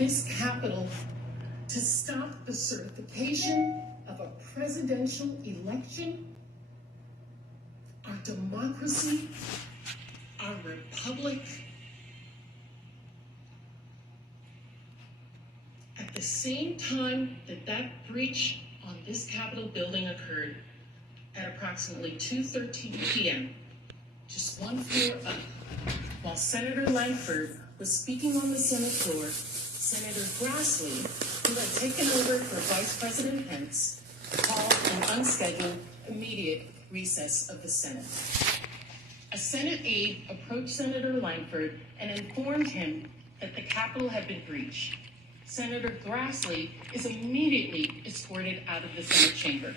this Capitol to stop the certification of a presidential election, our democracy, our republic. At the same time that breach on this Capitol building occurred, at approximately 2:13 p.m., just one floor up, while Senator Lankford was speaking on the Senate floor, Senator Grassley, who had taken over for Vice President Pence, called an unscheduled, immediate recess of the Senate. A Senate aide approached Senator Lankford and informed him that the Capitol had been breached. Senator Grassley is immediately escorted out of the Senate chamber.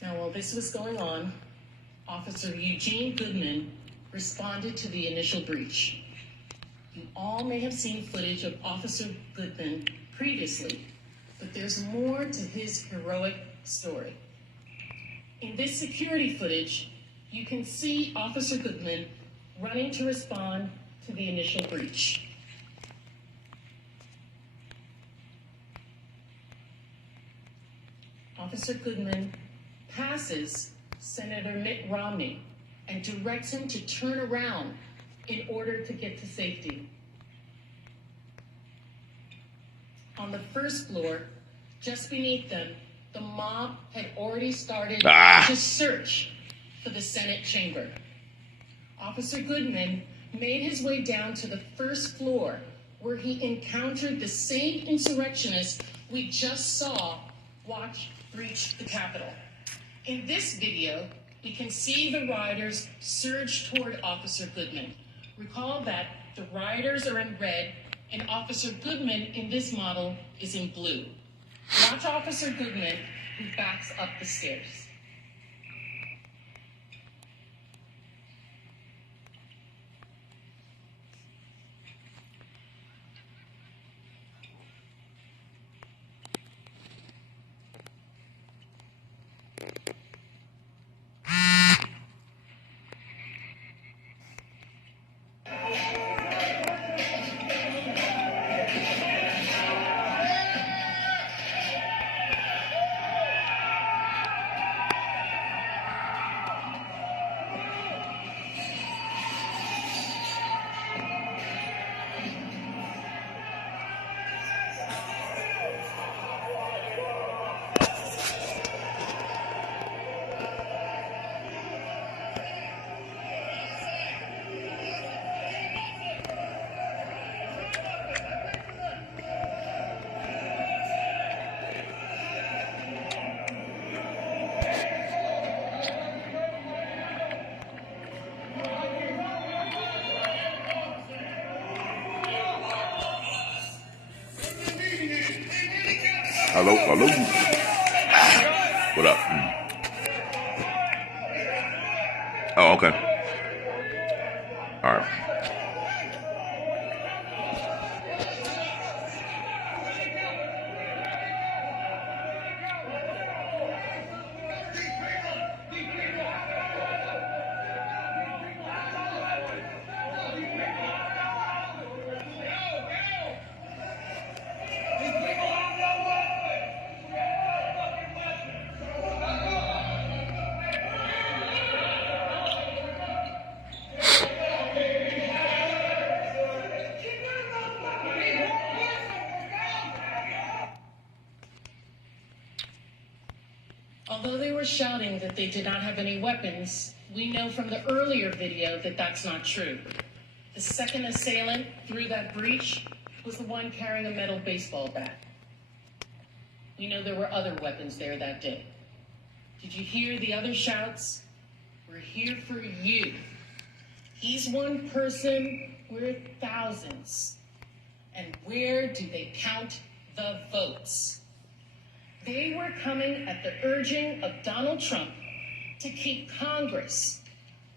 Now, while this was going on, Officer Eugene Goodman responded to the initial breach. You all may have seen footage of Officer Goodman previously, but there's more to his heroic story. In this security footage, you can see Officer Goodman running to respond to the initial breach. Officer Goodman passes Senator Mitt Romney and directs him to turn around in order to get to safety. On the first floor, just beneath them, the mob had already started to search for the Senate chamber. Officer Goodman made his way down to the first floor, where he encountered the same insurrectionists we just saw breach the Capitol. In this video, we can see the rioters surge toward Officer Goodman. Recall that the rioters are in red and Officer Goodman in this model is in blue. Watch Officer Goodman, who backs up the stairs. Hello. What up? Oh, okay. All right. Although they were shouting that they did not have any weapons, we know from the earlier video that that's not true. The second assailant through that breach was the one carrying a metal baseball bat. We know there were other weapons there that day. Did you hear the other shouts? We're here for you. He's one person, we're thousands. And where do they count the votes? They were coming at the urging of Donald Trump to keep Congress,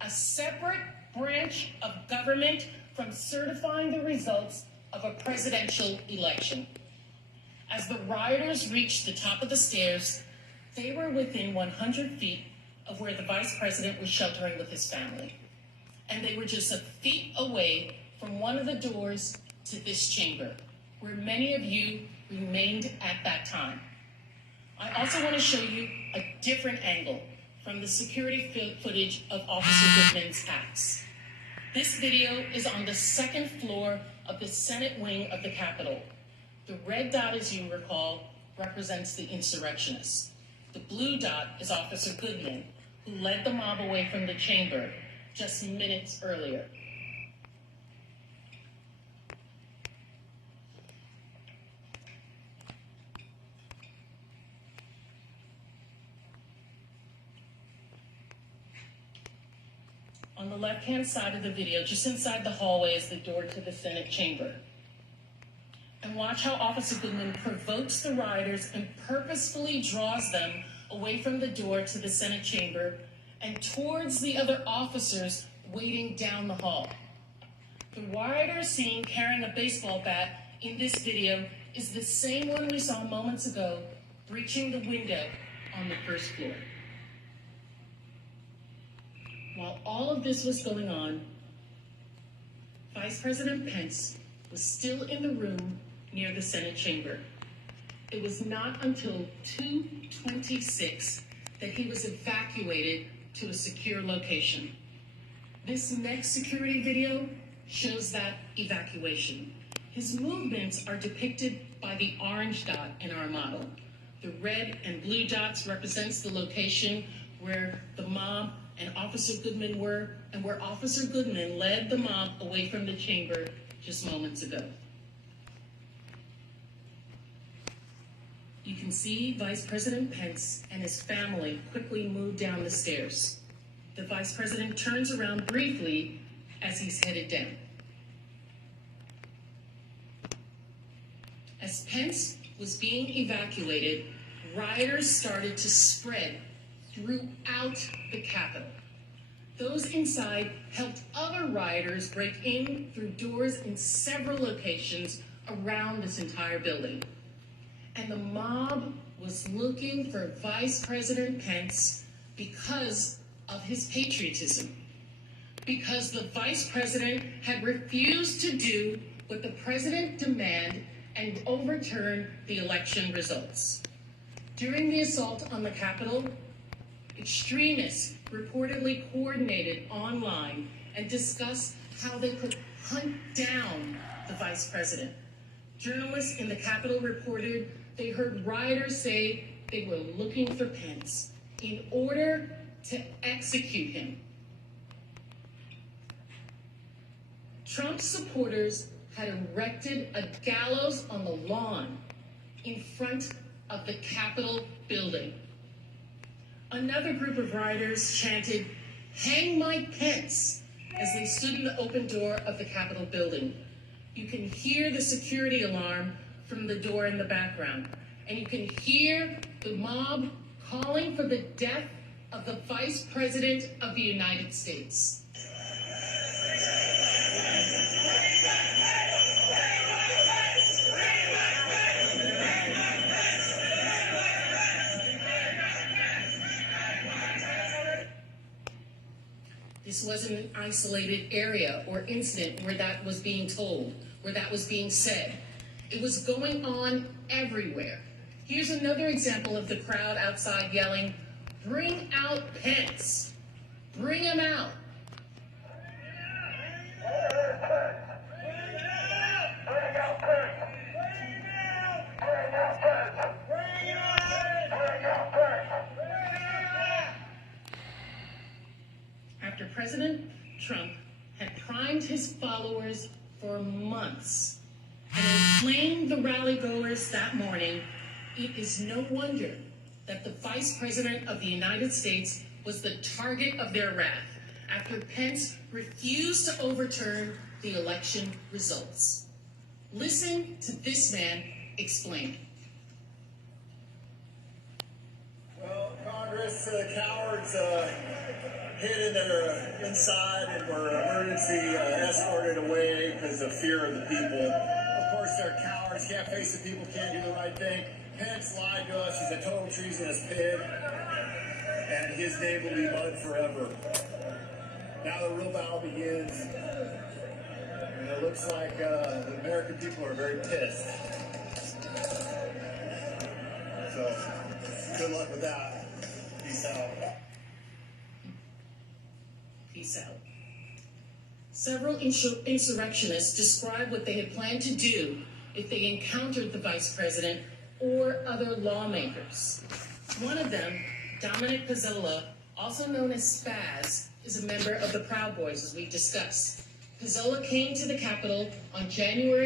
a separate branch of government, from certifying the results of a presidential election. As the rioters reached the top of the stairs, they were within 100 feet of where the vice president was sheltering with his family. And they were just a feet away from one of the doors to this chamber, where many of you remained at that time. I also want to show you a different angle from the security footage of Officer Goodman's acts. This video is on the second floor of the Senate wing of the Capitol. The red dot, as you recall, represents the insurrectionists. The blue dot is Officer Goodman, who led the mob away from the chamber just minutes earlier. On the left-hand side of the video, just inside the hallway, is the door to the Senate chamber. And watch how Officer Goodman provokes the rioters and purposefully draws them away from the door to the Senate chamber and towards the other officers waiting down the hall. The rioter seen carrying a baseball bat in this video is the same one we saw moments ago breaching the window on the first floor. While all of this was going on, Vice President Pence was still in the room near the Senate chamber. It was not until 2:26 that he was evacuated to a secure location. This next security video shows that evacuation. His movements are depicted by the orange dot in our model. The red and blue dots represents the location where the mob and Officer Goodman were, and where Officer Goodman led the mob away from the chamber just moments ago. You can see Vice President Pence and his family quickly move down the stairs. The Vice President turns around briefly as he's headed down. As Pence was being evacuated, rioters started to spread throughout the Capitol. Those inside helped other rioters break in through doors in several locations around this entire building. And the mob was looking for Vice President Pence because of his patriotism, because the Vice President had refused to do what the President demanded and overturn the election results. During the assault on the Capitol, extremists reportedly coordinated online and discussed how they could hunt down the Vice President. Journalists in the Capitol reported they heard rioters say they were looking for Pence in order to execute him. Trump's supporters had erected a gallows on the lawn in front of the Capitol building. Another group of rioters chanted, "Hang Mike Pence," as they stood in the open door of the Capitol building. You can hear the security alarm from the door in the background, and you can hear the mob calling for the death of the Vice President of the United States. This wasn't an isolated area or incident where that was being told, where that was being said. It was going on everywhere. Here's another example of the crowd outside yelling, "Bring out Pence! Bring him out!" After President Trump had primed his followers for months and inflamed the rally-goers that morning, it is no wonder that the Vice President of the United States was the target of their wrath after Pence refused to overturn the election results. Listen to this man explain. Well, Congress, cowards hid in their inside and were emergency escorted away because of fear of the people. course, they're cowards, can't face the people, can't do the right thing. Pence lied to us, he's a total treasonous pig, and his name will be mud forever. Now the real battle begins, and it looks like the American people are very pissed. So, good luck with that. Peace out. Peace out. Several insurrectionists described what they had planned to do if they encountered the vice president or other lawmakers. One of them, Dominic Pizzola, also known as Spaz, is a member of the Proud Boys, as we discussed. Pizzola came to the Capitol on January